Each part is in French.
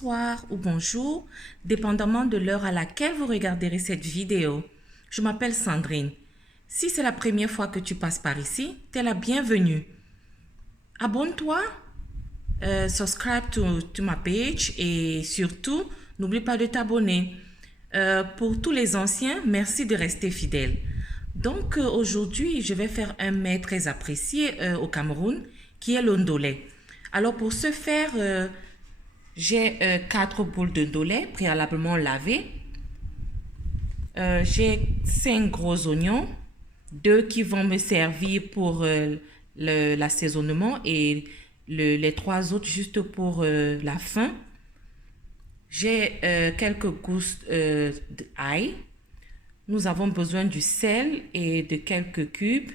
bonsoir ou bonjour, dépendamment de l'heure à laquelle vous regarderez cette vidéo. Je m'appelle Sandrine. Si c'est la première fois que tu passes par ici, t'es la bienvenue. Abonne-toi, subscribe to ma page et surtout, n'oublie pas de t'abonner. Pour tous les anciens, merci de rester fidèles. Donc aujourd'hui, je vais faire un mets très apprécié au Cameroun qui est le ndolé. Alors pour ce faire, j'ai 4 boules de ndolé préalablement lavées. J'ai 5 gros oignons, 2 qui vont me servir pour l'assaisonnement et les 3 autres juste pour la fin. J'ai quelques gousses d'ail. Nous avons besoin du sel et de quelques cubes.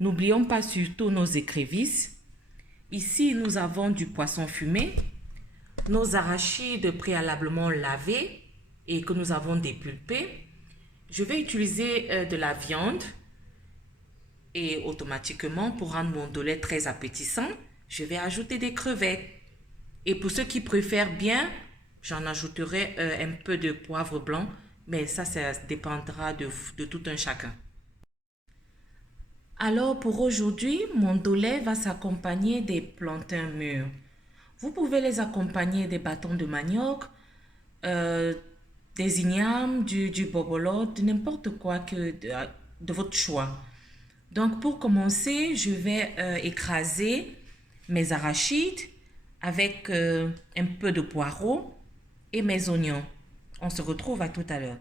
N'oublions pas surtout nos écrevisses. Ici, nous avons du poisson fumé, nos arachides préalablement lavés et que nous avons dépulpés. Je vais utiliser de la viande et automatiquement, pour rendre mon ndolé très appétissant, je vais ajouter des crevettes. Et pour ceux qui préfèrent bien, j'en ajouterai un peu de poivre blanc, mais ça dépendra de tout un chacun. Alors pour aujourd'hui, mon ndolé va s'accompagner des plantains mûrs. Vous pouvez les accompagner des bâtons de manioc, des ignames, du bobolo, de n'importe quoi de votre choix. Donc pour commencer, je vais écraser mes arachides avec un peu de poireau et mes oignons. On se retrouve à tout à l'heure.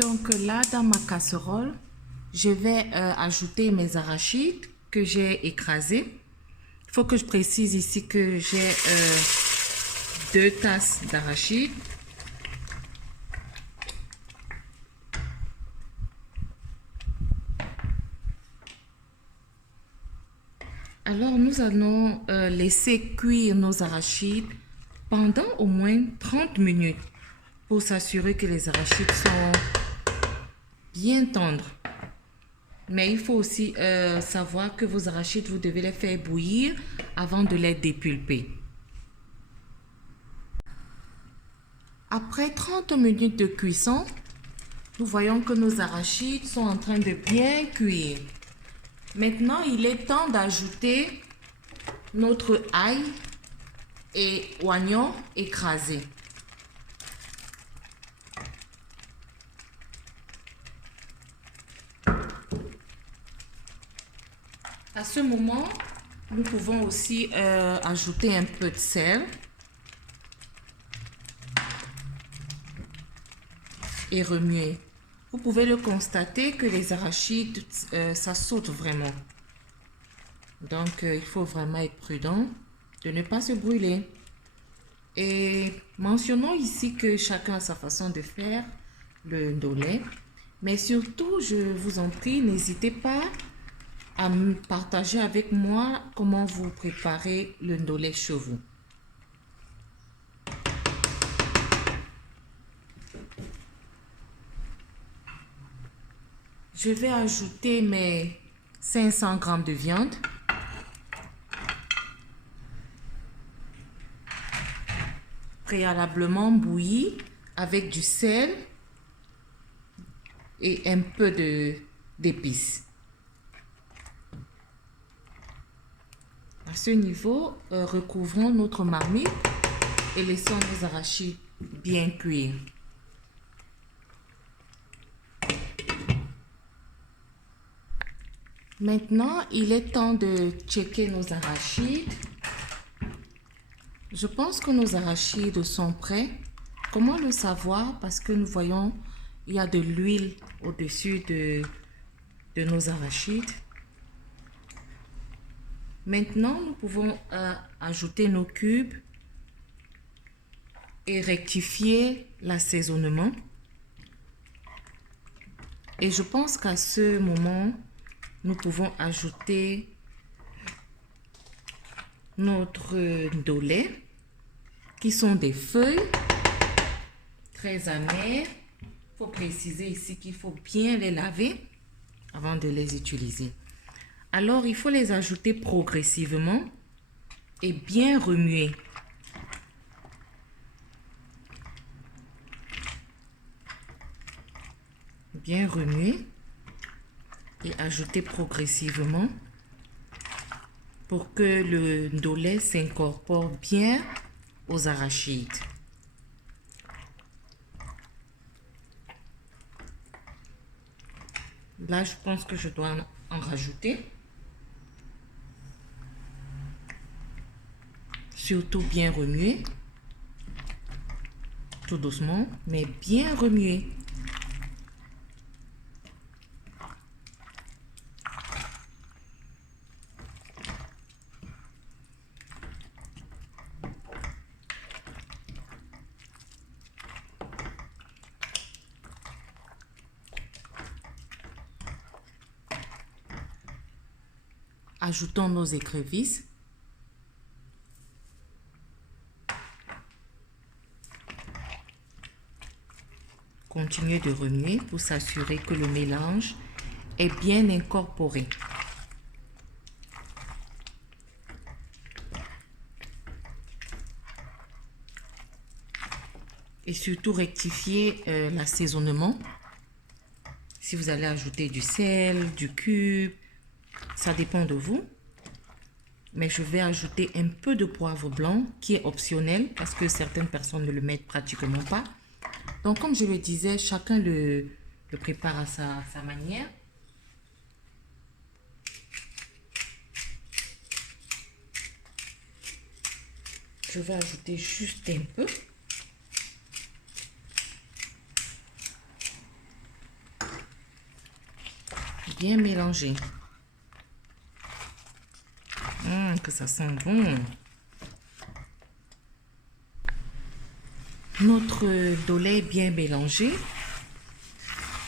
Donc là, dans ma casserole, je vais ajouter mes arachides que j'ai écrasés. Il faut que je précise ici que j'ai 2 tasses d'arachides. Alors, nous allons laisser cuire nos arachides pendant au moins 30 minutes pour s'assurer que les arachides sont bien tendres. Mais il faut aussi savoir que vos arachides, vous devez les faire bouillir avant de les dépulper. Après 30 minutes de cuisson, nous voyons que nos arachides sont en train de bien cuire. Maintenant, il est temps d'ajouter notre ail et oignon écrasés. À ce moment, nous pouvons aussi ajouter un peu de sel et remuer. Vous pouvez le constater que les arachides, ça saute vraiment. Donc, il faut vraiment être prudent de ne pas se brûler. Et mentionnons ici que chacun a sa façon de faire le ndolé. Mais surtout, je vous en prie, n'hésitez pas à me partager avec moi comment vous préparez le ndolé chez vous. Je vais ajouter mes 500 g de viande. Préalablement bouillie avec du sel et un peu d'épices. À ce niveau, recouvrons notre marmite et laissons nos arachides bien cuire. Maintenant, il est temps de checker nos arachides. Je pense que nos arachides sont prêts. Comment le savoir? Parce que nous voyons, il y a de l'huile au-dessus de nos arachides. Maintenant, nous pouvons ajouter nos cubes et rectifier l'assaisonnement. Et je pense qu'à ce moment, nous pouvons ajouter notre ndolé, qui sont des feuilles très amères. Il faut préciser ici qu'il faut bien les laver avant de les utiliser. Alors, il faut les ajouter progressivement et bien remuer. Bien remuer et ajouter progressivement pour que le ndolé s'incorpore bien aux arachides. Là, je pense que je dois en rajouter. Surtout bien remuer. Tout doucement, mais bien remuer. Ajoutons nos écrevisses. Continuez de remuer pour s'assurer que le mélange est bien incorporé. Et surtout rectifier l'assaisonnement. Si vous allez ajouter du sel, du cube, ça dépend de vous. Mais je vais ajouter un peu de poivre blanc qui est optionnel parce que certaines personnes ne le mettent pratiquement pas. Donc, comme je le disais, chacun le prépare à sa manière. Je vais ajouter juste un peu. Bien mélanger. Que ça sent bon. Notre ndolé est bien mélangé.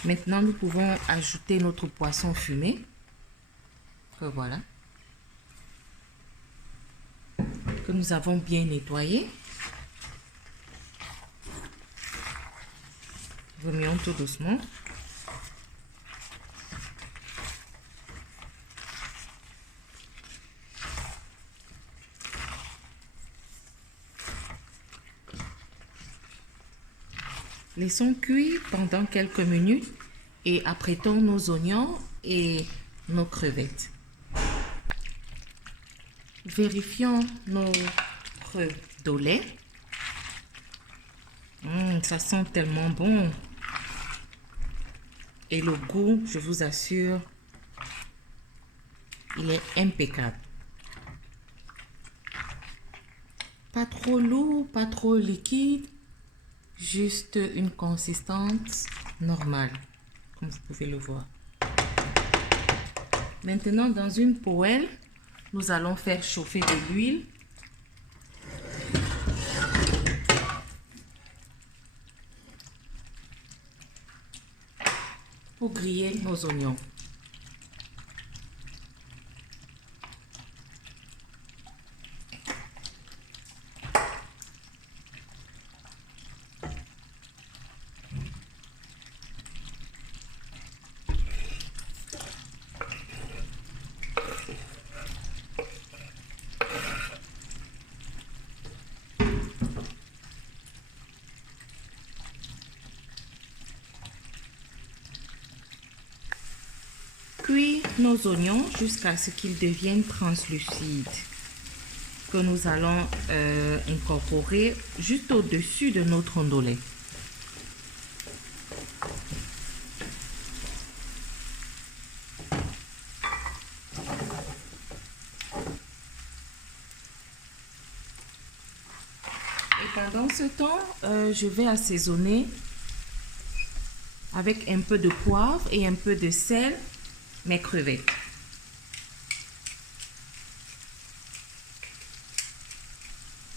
Maintenant, nous pouvons ajouter notre poisson fumé. Que voilà. Que nous avons bien nettoyé. Remuons tout doucement. Laissons cuire pendant quelques minutes et apprêtons nos oignons et nos crevettes. Vérifions notre ndolé. Ça sent tellement bon. Et le goût, je vous assure, il est impeccable. Pas trop lourd, pas trop liquide. Juste une consistance normale, comme vous pouvez le voir. Maintenant, dans une poêle, nous allons faire chauffer de l'huile. Pour griller nos oignons. Cuire nos oignons jusqu'à ce qu'ils deviennent translucides, que nous allons incorporer juste au-dessus de notre ndolé. Et pendant ce temps, je vais assaisonner avec un peu de poivre et un peu de sel mes crevettes.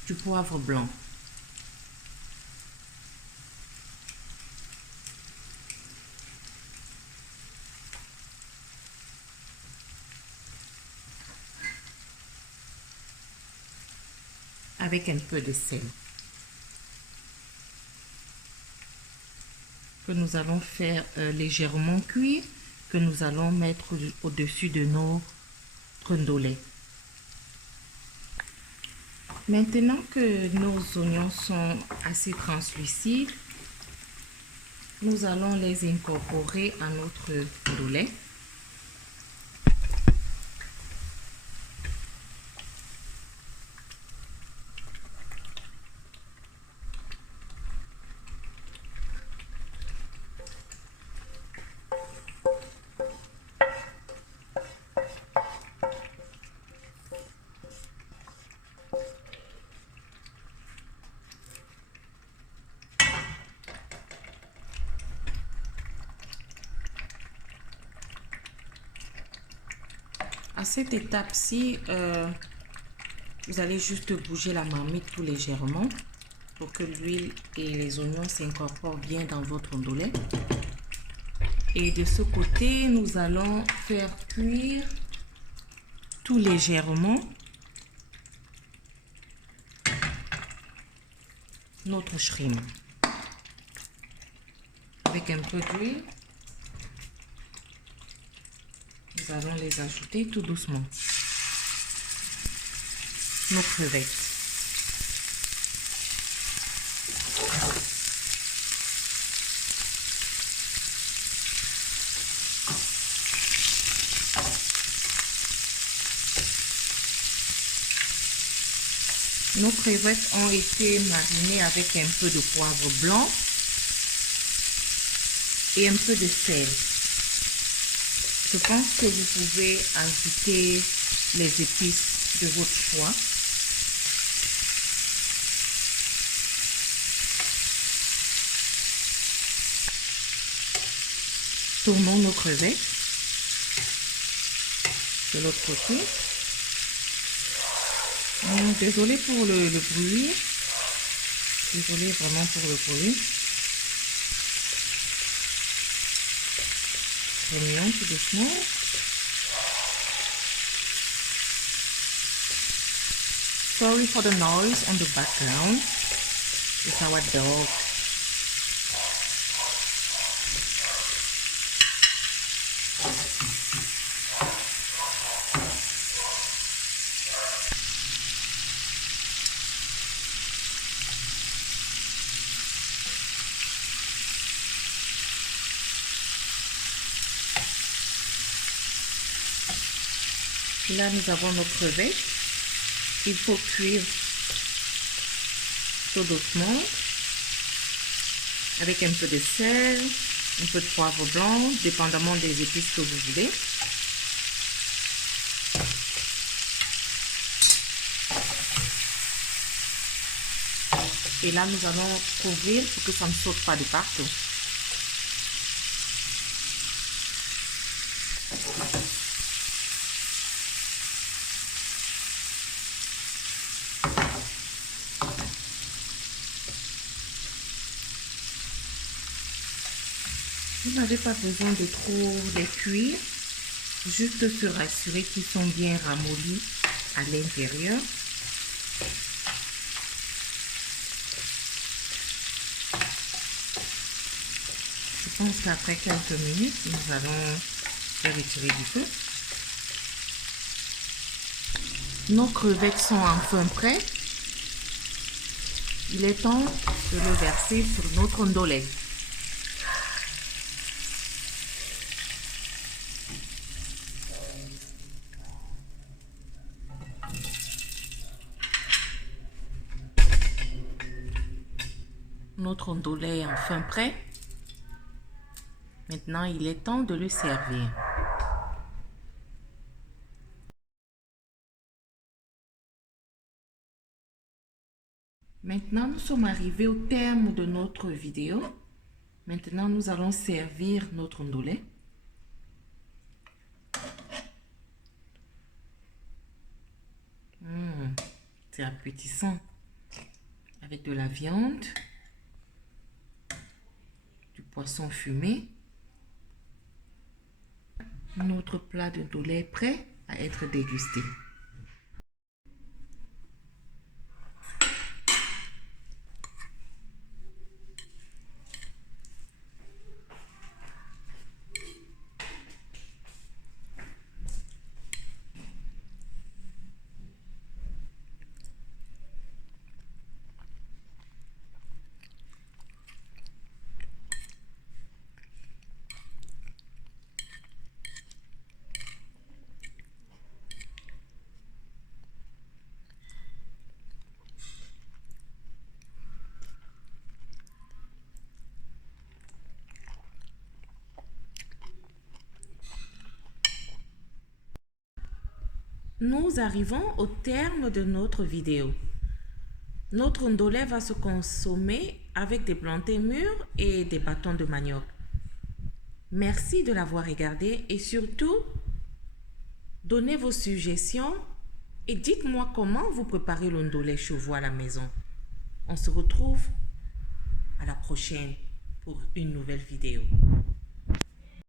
Du poivre blanc. Avec un peu de sel. Que nous allons faire légèrement cuire, que nous allons mettre au-dessus de notre ndolé. Maintenant que nos oignons sont assez translucides, Nous allons les incorporer à notre ndolé. À cette étape-ci, vous allez juste bouger la marmite tout légèrement pour que l'huile et les oignons s'incorporent bien dans votre ndolé. Et de ce côté, nous allons faire cuire tout légèrement notre shrimp avec un peu d'huile. Nous allons les ajouter tout doucement. Nos crevettes. Nos crevettes ont été marinées avec un peu de poivre blanc et un peu de sel. Je pense que vous pouvez ajouter les épices de votre choix. Tournons nos crevettes de l'autre côté. Désolée pour le bruit. Désolée vraiment pour le bruit. Remuons tout doucement. Sorry for the noise on the background. It's our dog. Là, nous avons nos crevettes. Il faut cuire tout doucement avec un peu de sel, un peu de poivre blanc, dépendamment des épices que vous voulez. Et là, nous allons couvrir pour que ça ne saute pas de partout. Vous n'avez pas besoin de trop les cuire, juste se rassurer qu'ils sont bien ramollis à l'intérieur. Je pense qu'après quelques minutes, nous allons les retirer du feu. Nos crevettes sont enfin prêtes. Il est temps de le verser sur notre ndolé. Notre ndolé est enfin prêt. Maintenant, il est temps de le servir. Maintenant, nous sommes arrivés au terme de notre vidéo. Maintenant, nous allons servir notre ndolé. C'est appétissant. Avec de la viande, du poisson fumé. Notre plat de ndolé est prêt à être dégusté. nous arrivons au terme de notre vidéo. Notre ndolé va se consommer avec des plantains mûrs et des bâtons de manioc. Merci de l'avoir regardé et surtout, donnez vos suggestions et dites-moi comment vous préparez le ndolé chez vous à la maison. On se retrouve à la prochaine pour une nouvelle vidéo.